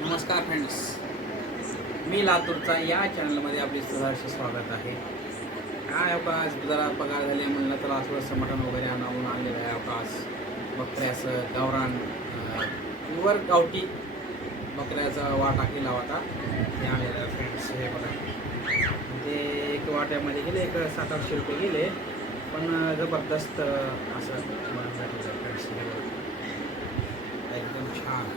नमस्कार फ्रेंड्स मी लातूरचा या चॅनलमध्ये आपले सहर्ष स्वागत आहे. काय अवकाश? जरा पगार झाले म्हणलं तर आज थोडं मटण वगैरे आणून आणलेलं आहे अवकाश. बकऱ्याचं गावरान प्युअर गावठी बकऱ्याचा वाटा केला होता. ते आलेलं आहे फ्रेंड्स हे बघा. ते एक वाट्यामध्ये गेले एक सात आठशे रुपये गेले. पण जबरदस्त असं फ्रेंड्स हे बघा. एकदम छान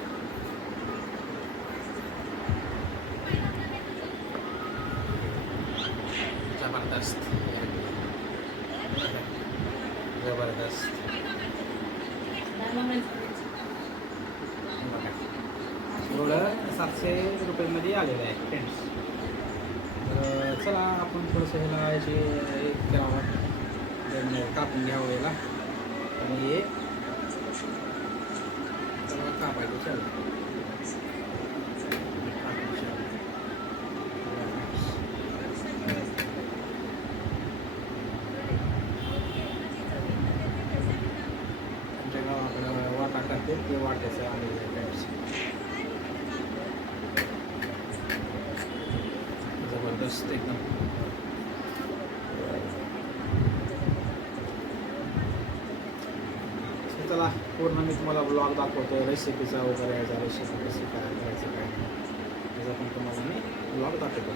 जबरदस्त जबरदस्त बघा. एवढं सातशे रुपयेमध्ये आलेलं आहे फ्रेंड्स तर चला आपण थोडंसं ह्याला याची हे करावं म्हणजे कापून घ्यावं याला आणि हे चला कापायचं चल आमच्या गावाकडं वाटा करते ते वाट्याचं आलेलं आहे जबरदस्त एकदम तर चला. पूर्ण मी तुम्हाला ब्लॉग दाखवतो रेसिपीचा वगैरे याचा रेसिपी कशी काय करायचं काय त्याचा पण तुम्हाला मी ब्लॉग दाखवतो.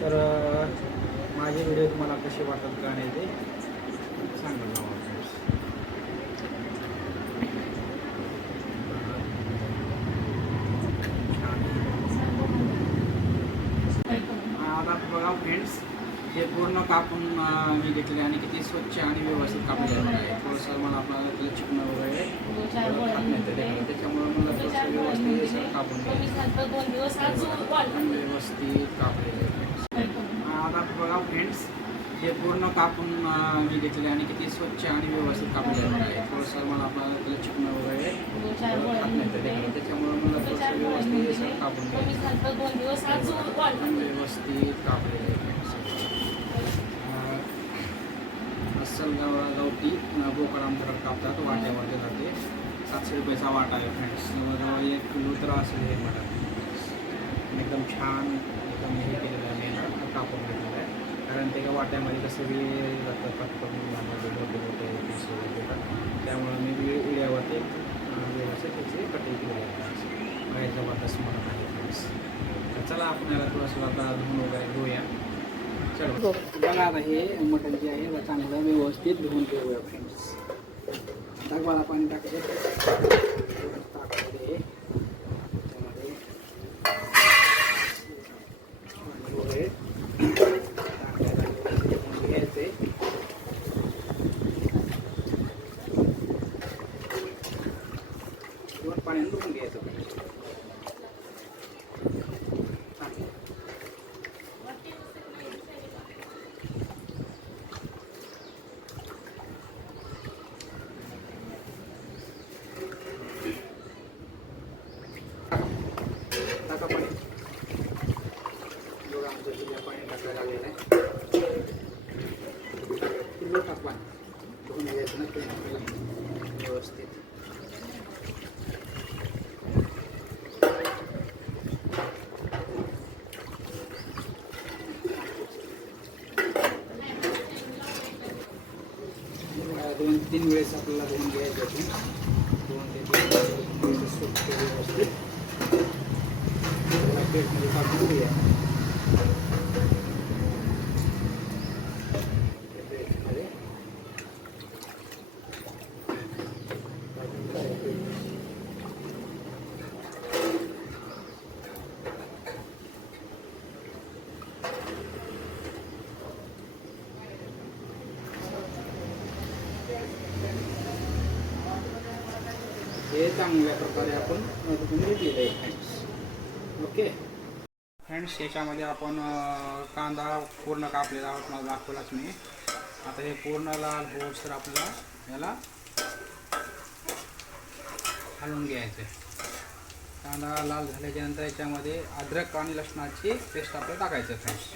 तर माझे व्हिडिओ तुम्हाला कसे वाटत का नाही ते सांगा मला friends. छान आता बघा फ्रेंड्स हे पूर्ण कापून मी घेतले आणि किती स्वच्छ आणि व्यवस्थित कापलेलं आहे. थोडंसं मला आपल्याला त्याला चिकन वगैरे त्याच्यामुळे मला थोडंसं व्यवस्थित कापून व्यवस्थित कापलेलं. आता बघा फ्रेंड्स हे पूर्ण कापून मी घेतले आणि किती स्वच्छ आणि व्यवस्थित कापलेलं आहे. थोडंसं मला आपल्याला त्याला चिकन वगैरे त्याच्यामुळे मला थोडंसं व्यवस्थित कापून व्यवस्थित कापलेलं अस्सल गाव गावठी अं, बोकड आमच्याकडे कापतात वाट्यावरती जाते. सातशे रुपयाचा वाटा आहे फ्रेंड्स जवळजवळ एक किलो तर असेल हे मटण एकदम छान एकदम हे केलेलं आहे मेहनत कापून घेतलेलं आहे. कारण ते वाट्यामध्ये कसं बी जातं पटकन मोठे मोठे पीस वगैरे देतात त्यामुळे मी वेळ विड्यावरती व्यवस्थित त्याची कटिंग केले आहे काय जबरदस्त म्हणत आहे फ्रेंड्स तर चला आपल्याला थोडंसं आता धुवून वगैरे घेऊया. चलो. बघा आता हे मटण जे आहे चांगलं व्यवस्थित धुवून घेऊया फ्रेंड्स टाकवाला पाणी टाकतो ताकमध्ये त्यामध्ये पाणी वगैरे टाकायला व्यवस्थित धुवून घ्यायचे दोन पाण्याने धुवून घ्यायचं friends. चांगलं. टाका पाणी बघा आमचं जिल्हा पाणी टाकायला लागलेलं आहे किलो टाक पाणी धुवून घ्यायचं ना ते आपल्याला व्यवस्थित पीस आपल्याला धुवून घ्यायचे आहे दोन ते तीन. पीसेस व्यवस्थित पेटमध्ये टाकून घेऊया. चांगल्या प्रकारे आपण धुवून घेतलेलं आहे फ्रेंड्स ओके फ्रेंड्स याच्यामध्ये आपण कांदा पूर्ण कापलेला आहोत. मला दाखवलाच मी. आता हे पूर्ण लाल होसर आपल्याला याला हलवून घ्यायचं आहे कांदा लाल झाल्याच्यानंतर याच्यामध्ये अद्रक आणि लसणाची पेस्ट आपल्याला टाकायचं फ्रेंड्स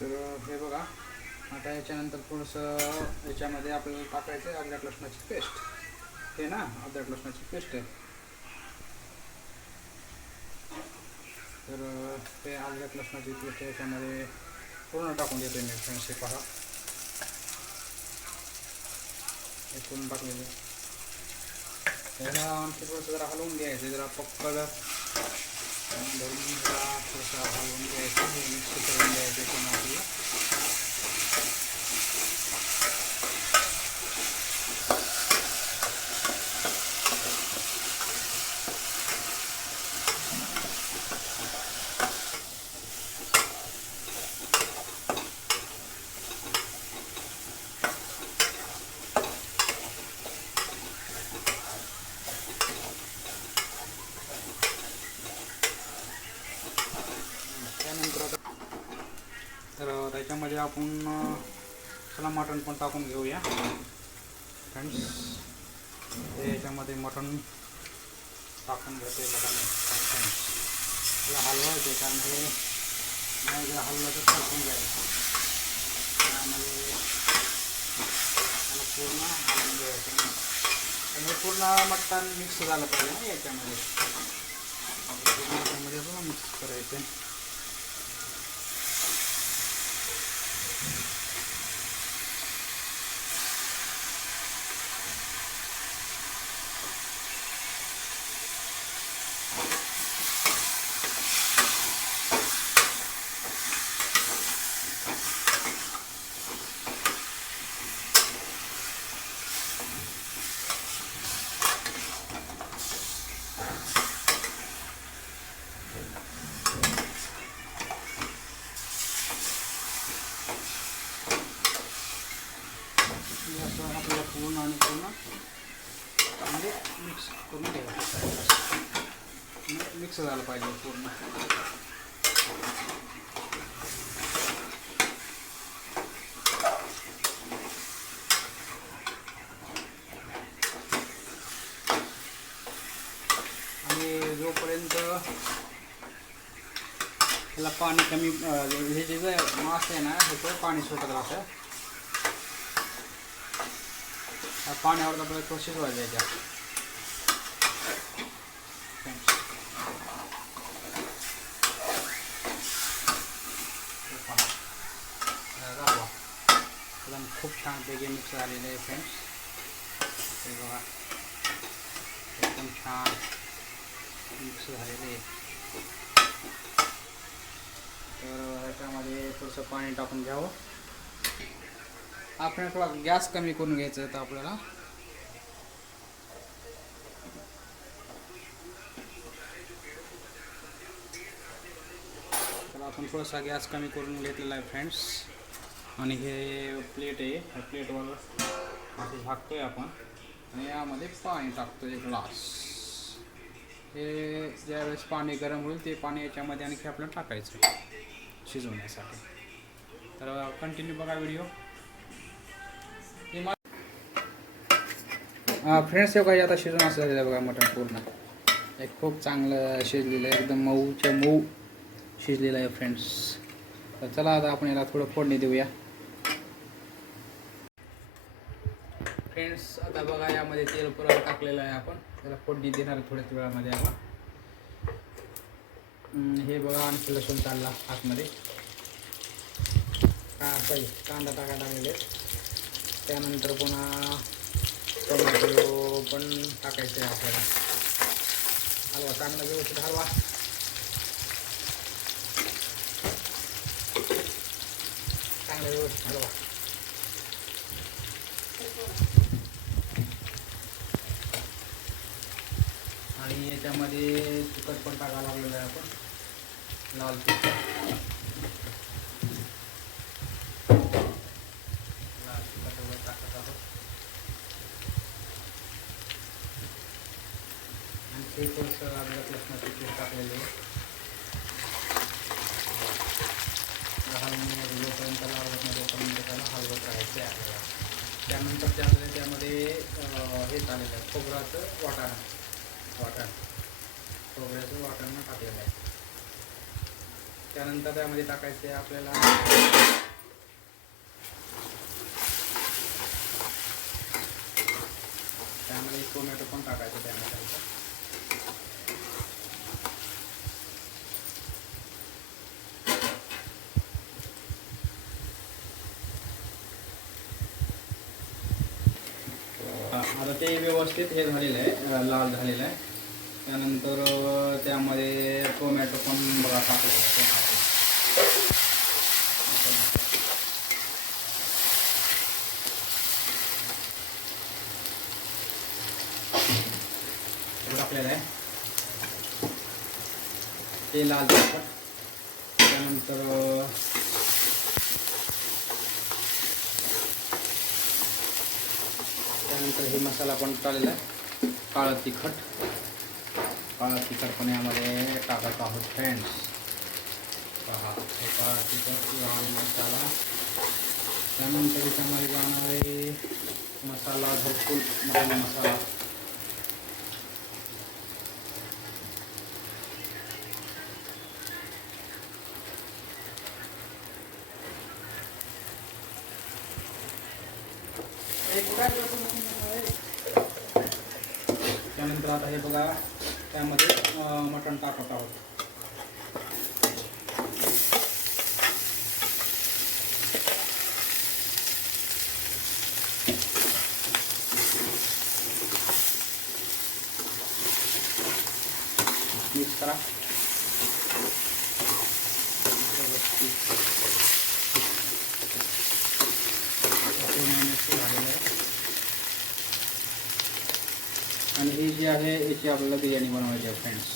तर हे बघा. आता याच्यानंतर थोडंसं याच्यामध्ये आपल्याला टाकायचं आहे अद्रक लसणाची पेस्ट. हे ना अद्रक लसणाची पेस्ट आहे. तर ते अद्रक लसणाची पेस्ट याच्यामध्ये पूर्ण टाकून देतो मी फ्रेंड्स हे पहा. हे पूर्ण टाकलेलं त्याला आणखी थोडंसं जरा हलवून घ्यायचं जरा पक्कड धरून जरा थोडंसं हलवून घ्यायचं मिक्स करून द्यायचं पुन्हा आपल्याला त्यानंतर आता तर त्याच्यामध्ये आपण चला मटण पण टाकून घेऊया. फ्रेंड्स ते याच्यामध्ये मटण टाकून घेते बघा त्याला हलवायचे कारण हे नाही जर हलवलं तर टाकून घ्यायचं. त्यामध्ये त्याला पूर्ण हलवून घ्यायचं. त्यामुळे हे पूर्ण मटण मिक्स झालं पाहिजे ना याच्यामध्ये. याच्यामध्ये पण मिक्स करायचं हे असं आपल्याला पूर्ण आणि पूर्ण म्हणजे मिक्स करून घ्यायचं मिक्स झालं पाहिजे पूर्ण. आणि जोपर्यंत त्याला पाणी कमी हे जे मास आहे ना ह्याचं पाणी सुटत राहतं. त्या पाण्यावर आपल्याला तो व्हायला याच्या एकदम खूप छानपैकी मिक्स झालेलं आहे फ्रेंड्स हे बघा. एकदम छान मिक्स झालेले आहे. तर ह्याच्यामध्ये थोडंसं पाणी टाकून घ्यावं. आपण थोडा गॅस कमी करून घ्यायचं आहे आपल्याला. तर आपण थोडासा गॅस कमी करून घेतलेला आहे फ्रेंड्स आणि हे प्लेट आहे. ह्या प्लेटवर असं झाकतोय आपण. आणि यामध्ये पाणी टाकतो एक ग्लास हे ज्यावेळेस पाणी गरम होईल ते पाणी याच्यामध्ये आणखी आपल्याला टाकायचं शिजवण्यासाठी. तर कंटिन्यू बघा व्हिडिओ फ्रेंड्स हे काही आता शिजून असं झालेलं बघा मटण पूर्ण. एक खूप चांगलं शिजलेलं आहे. एकदम मऊच्या मऊ शिजलेलं आहे फ्रेंड्स तर चला आता आपण याला थोडं फोडणी देऊया. फ्रेंड्स आता बघा यामध्ये तेल पुरवठा टाकलेलं आहे आपण. त्याला फोडणी देणार थोड्याच वेळामध्ये आपण. हे बघा आणखी लसूण चालला आतमध्ये. का सॉरी कांदा टाकायला टाकलेले त्यानंतर पुन्हा टोमॅटो पण टाकायचे आहे आपल्याला. हलवा चांगला व्यवस्थित हलवा. चांगला व्यवस्थित हलवा. आणि याच्यामध्ये तिखट पण टाकायला लागलेलं आहे आपण. लाल तिखट. लाल तिखट वगैरे टाकत आहोत. आणि ते थोडंसं अद्रक लसणाची पेस्ट टाकलेली आहे. हलवून जोपर्यंत लावत नाही तोपर्यंत त्याला हलवत राहायचे आहे आपल्याला. त्यानंतर त्यामध्ये त्यामध्ये हे टाकलेलं आहे खोबराचं वाटाणा. वाटण. खोबऱ्याचं वाटण टाकलेलं आहे. त्यानंतर त्यामध्ये टाकायचं आहे आपल्याला त्यामध्ये टोमॅटो पण टाकायचं त्यामध्ये आता ते व्यवस्थित हे झालेलं आहे लाल झालेलं आहे. त्यानंतर त्यामध्ये टोमॅटो पण बघा टाकलेलं आहे. टाकलेलं आहे. ते लाल त्यानंतर त्यानंतर हे मसाला पण टाकलेला आहे. काळं तिखट. काळं तिखट पण यामध्ये टाकत आहोत फ्रेंड्स पहा हे काळं तिखट लाल मसाला. त्यानंतर याच्यामध्ये जाणार आहे मसाला भरपूर मसाला त्यानंतर आता हे बघा त्यामध्ये अं, मटण टाकत आहोत मिक्स करा. आणि ही जी आहे याची आपल्याला बिर्याणी बनवायची आहे फ्रेंड्स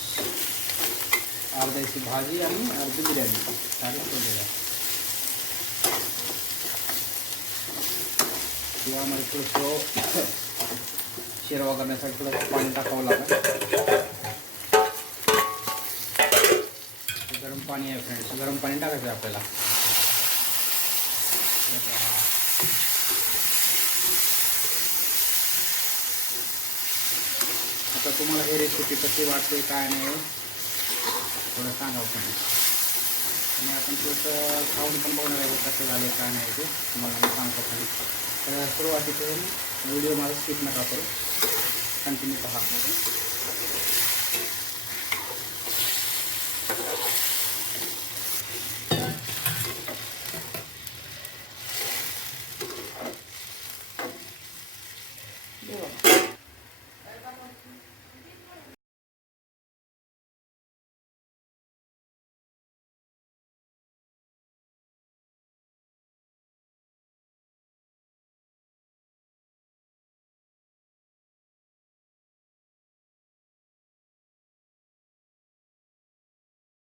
अर्ध्याची भाजी आणि अर्धी बिर्याणी. सारं ठेवलेलं आहे. यामध्ये थोडंसं शिरवा करण्यासाठी थोडंसं पाणी टाकावं लागेल. पाणी आहे फ्रेंड्स गरम पाणी टाकायचं आहे आपल्याला. आता तुम्हाला हे रेसिपी कशी वाटते काय नाही थोडं सांगा फ्रेंड्स आणि आपण थोडंसं खाऊन पण बघणार आहे कसं झालं काय नाही ते. तुम्हाला मी सांगतो फ्रेंड्स तर सुरुवातीचे व्हिडिओ मला स्किप नका करू. कंटिन्यू पहा.